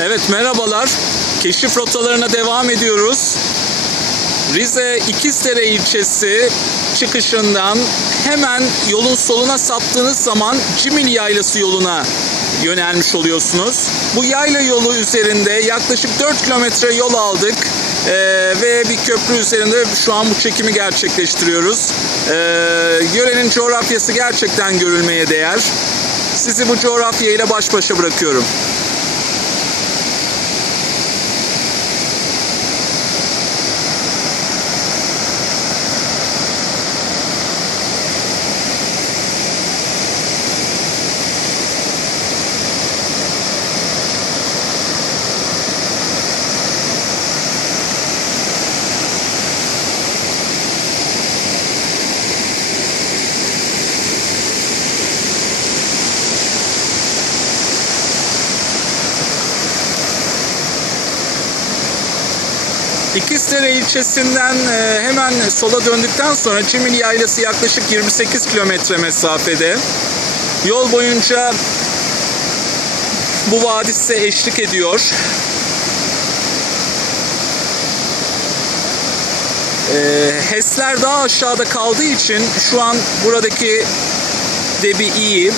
Evet merhabalar. Keşif rotalarına devam ediyoruz. Rize İkizdere ilçesi çıkışından hemen yolun soluna saptığınız zaman Cimil Yaylası yoluna yönelmiş oluyorsunuz. Bu yayla yolu üzerinde yaklaşık 4 kilometre yol aldık Ee, ve bir köprü üzerinde şu an bu çekimi gerçekleştiriyoruz. Ee, yörenin coğrafyası gerçekten görülmeye değer. Sizi bu coğrafya ile baş başa bırakıyorum. İkizdere ilçesinden e, hemen sola döndükten sonra Cimil Yaylası yaklaşık 28 kilometre mesafede. Yol boyunca bu vadi size eşlik ediyor. E, HES'ler daha aşağıda kaldığı için şu an buradaki debi iyi.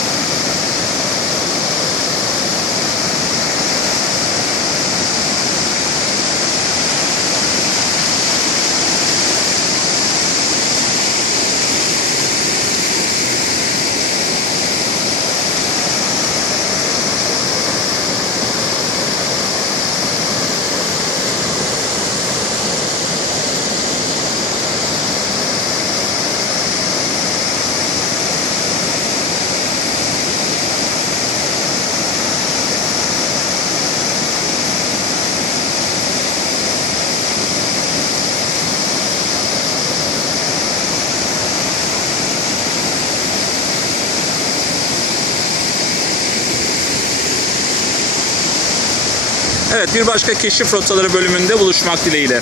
Evet bir başka keşif rotaları bölümünde buluşmak dileğiyle.